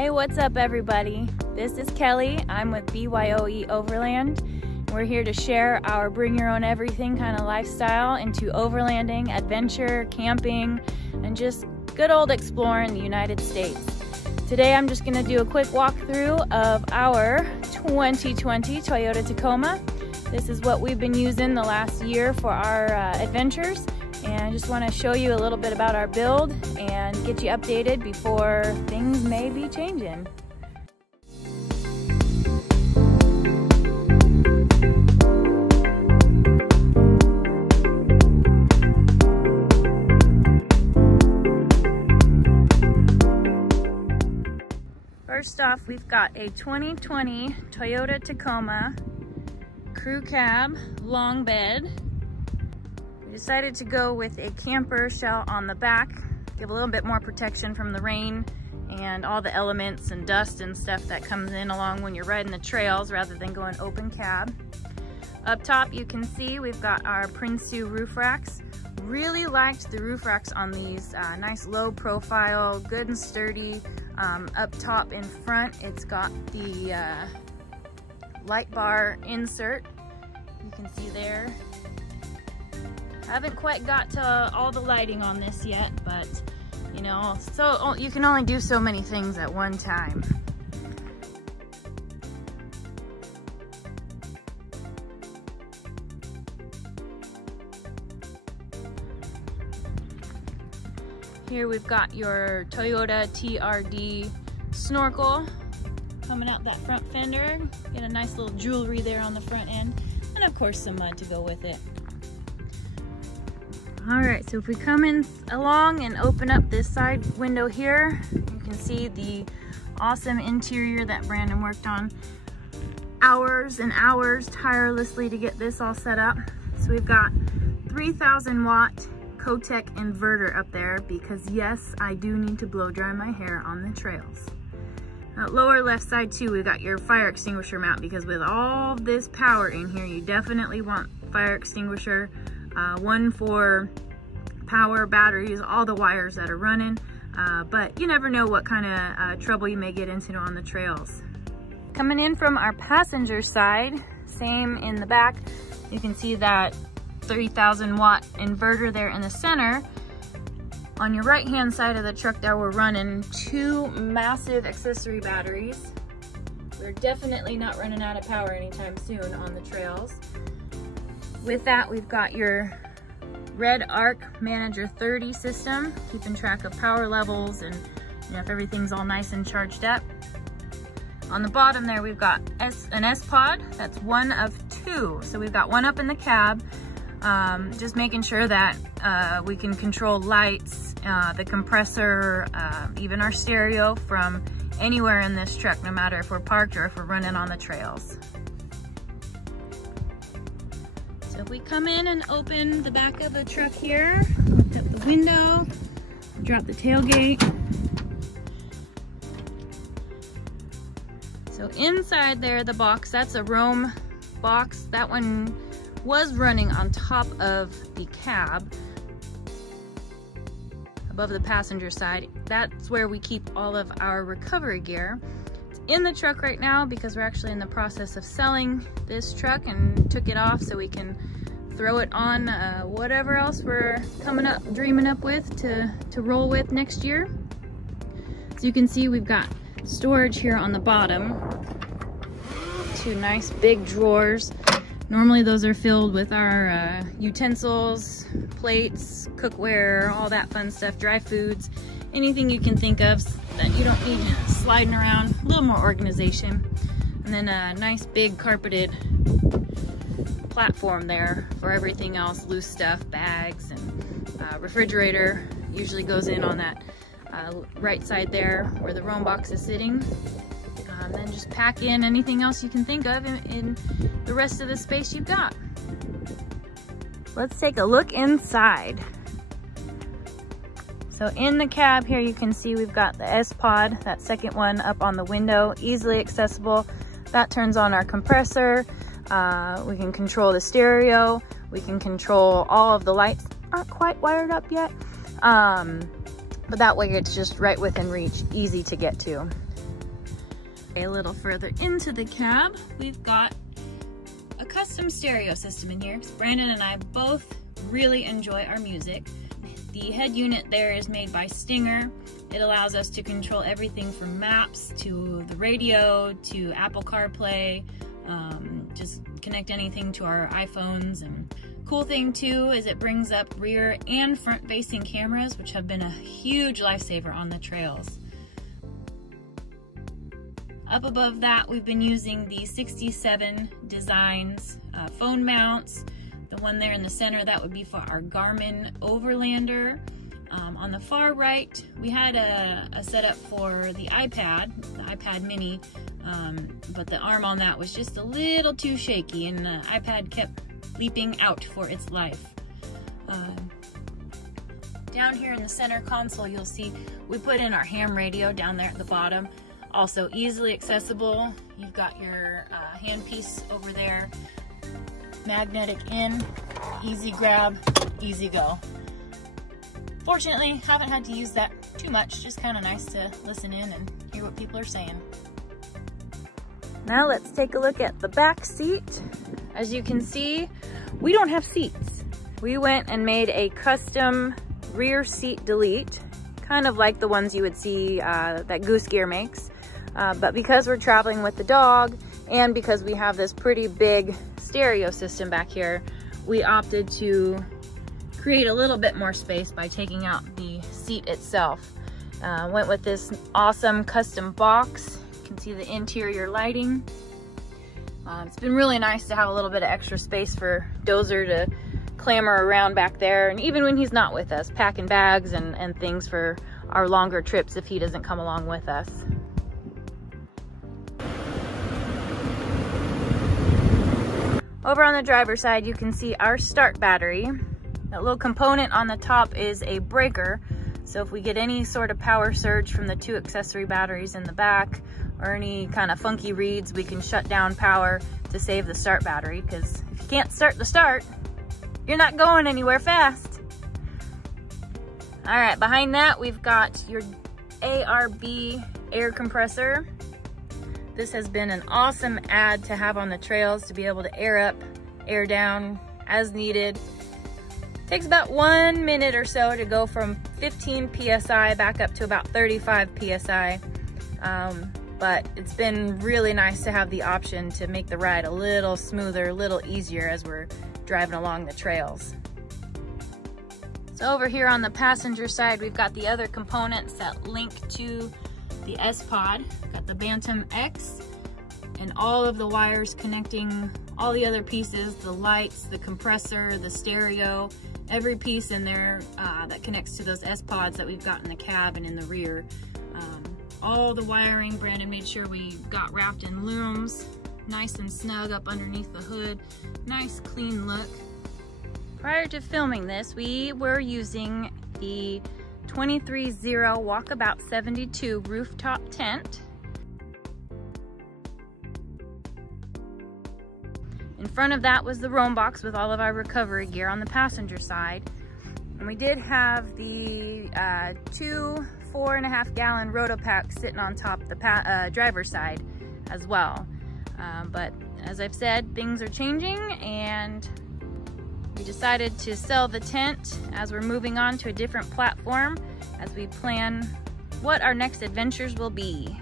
Hey, what's up everybody? This is Kelly. I'm with BYOE Overland. We're here to share our bring your own everything kind of lifestyle into overlanding, adventure, camping, and just good old exploring the United States. Today I'm just gonna do a quick walkthrough of our 2020 Toyota Tacoma. This is what we've been using the last year for our adventures. And I just want to show you a little bit about our build and get you updated before things may be changing. First off, we've got a 2020 Toyota Tacoma crew cab long bed. We decided to go with a camper shell on the back, give a little bit more protection from the rain and all the elements and dust and stuff that comes in along when you're riding the trails rather than going open cab. Up top you can see we've got our Prinsu roof racks. Really liked the roof racks on these, nice low profile, good and sturdy. Up top in front it's got the light bar insert, you can see there. Haven't quite got to all the lighting on this yet, but you know, so you can only do so many things at one time. Here we've got your Toyota TRD snorkel coming out that front fender. Get a nice little jewelry there on the front end, and of course some mud to go with it. All right, so if we come in along and open up this side window here, you can see the awesome interior that Brandon worked on hours and hours tirelessly to get this all set up. So we've got 3,000 watt Cotec inverter up there because yes, I do need to blow dry my hair on the trails. Lower left side too, we've got your fire extinguisher mount because with all this power in here, you definitely want fire extinguisher. One for power, batteries, all the wires that are running, but you never know what kind of trouble you may get into on the trails. Coming in from our passenger side, same in the back, you can see that 3,000 watt inverter there in the center. On your right hand side of the truck there, we're running two massive accessory batteries. We're definitely not running out of power anytime soon on the trails. With that, we've got your Red Arc Manager 30 system, keeping track of power levels and you know, if everything's all nice and charged up. On the bottom there, we've got an S-Pod. That's one of two. So we've got one up in the cab, just making sure that we can control lights, the compressor, even our stereo from anywhere in this truck, no matter if we're parked or if we're running on the trails. If we come in and open the back of the truck here, lift up the window, drop the tailgate. So inside there, the box, that's a Roam box. That one was running on top of the cab, above the passenger side. That's where we keep all of our recovery gear. It's in the truck right now because we're actually in the process of selling this truck and took it off so we can throw it on whatever else we're dreaming up with to roll with next year. So you can see we've got storage here on the bottom. Two nice big drawers. Normally those are filled with our utensils, plates, cookware, all that fun stuff, dry foods, anything you can think of that you don't need sliding around, a little more organization. And then a nice big carpeted platform there for everything else, loose stuff, bags, and refrigerator usually goes in on that right side there where the Roam box is sitting. Then just pack in anything else you can think of in the rest of the space you've got. Let's take a look inside. So in the cab here you can see we've got the S-Pod, that second one up on the window, easily accessible. That turns on our compressor. We can control the stereo. We can control all of the lights. Aren't quite wired up yet. But that way it's just right within reach, easy to get to. A little further into the cab, we've got a custom stereo system in here. Brandon and I both really enjoy our music. The head unit there is made by Stinger. It allows us to control everything from maps to the radio to Apple CarPlay, just connect anything to our iPhones. And cool thing too is it brings up rear and front facing cameras, which have been a huge lifesaver on the trails. Up above that, we've been using the 67 Designs phone mounts. The one there in the center, that would be for our Garmin Overlander. On the far right, we had a setup for the iPad mini, but the arm on that was just a little too shaky and the iPad kept leaping out for its life. Down here in the center console, you'll see we put in our ham radio down there at the bottom. Also easily accessible. You've got your handpiece over there, magnetic in, easy grab, easy go. Fortunately, haven't had to use that too much, just kind of nice to listen in and hear what people are saying. Now let's take a look at the back seat. As you can see, we don't have seats. We went and made a custom rear seat delete, kind of like the ones you would see that Goose Gear makes. But because we're traveling with the dog and because we have this pretty big stereo system back here, we opted to create a little bit more space by taking out the seat itself. Went with this awesome custom box. You can see the interior lighting. It's been really nice to have a little bit of extra space for Dozer to clamor around back there, and even when he's not with us, packing bags and things for our longer trips if he doesn't come along with us. Over on the driver's side, you can see our start battery. That little component on the top is a breaker. So if we get any sort of power surge from the two accessory batteries in the back or any kind of funky reads, we can shut down power to save the start battery, because if you can't start the start, you're not going anywhere fast. All right, behind that, we've got your ARB air compressor. This has been an awesome add to have on the trails, to be able to air up, air down as needed. Takes about 1 minute or so to go from 15 PSI back up to about 35 PSI. But it's been really nice to have the option to make the ride a little smoother, a little easier as we're driving along the trails. So over here on the passenger side, we've got the other components that link to the S-Pod. Got the Bantam X and all of the wires connecting all the other pieces, the lights, the compressor, the stereo, every piece in there that connects to those S-Pods that we've got in the cab and in the rear. All the wiring, Brandon made sure we got wrapped in looms, nice and snug up underneath the hood. Nice clean look. Prior to filming this, we were using the 23-0 Walkabout 72 rooftop tent. In front of that was the roam box with all of our recovery gear on the passenger side. And we did have the two 4.5 gallon Rotopack sitting on top the driver's side as well. But as I've said, things are changing and we decided to sell the tent as we're moving on to a different platform as we plan what our next adventures will be.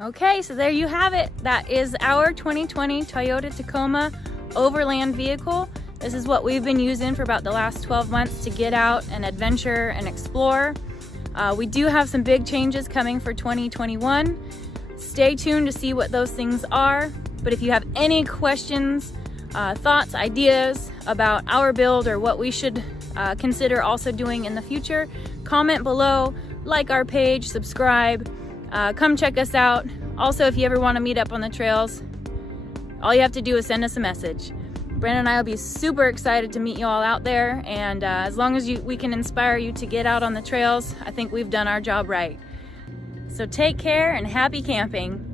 Okay, so there you have it. That is our 2020 Toyota Tacoma Overland vehicle. This is what we've been using for about the last 12 months to get out and adventure and explore. We do have some big changes coming for 2021. Stay tuned to see what those things are. But if you have any questions, thoughts, ideas about our build or what we should consider also doing in the future, comment below, like our page, subscribe, come check us out. Also, if you ever want to meet up on the trails, all you have to do is send us a message. Brandon and I will be super excited to meet you all out there, and as long as we can inspire you to get out on the trails, I think we've done our job right. So take care and happy camping.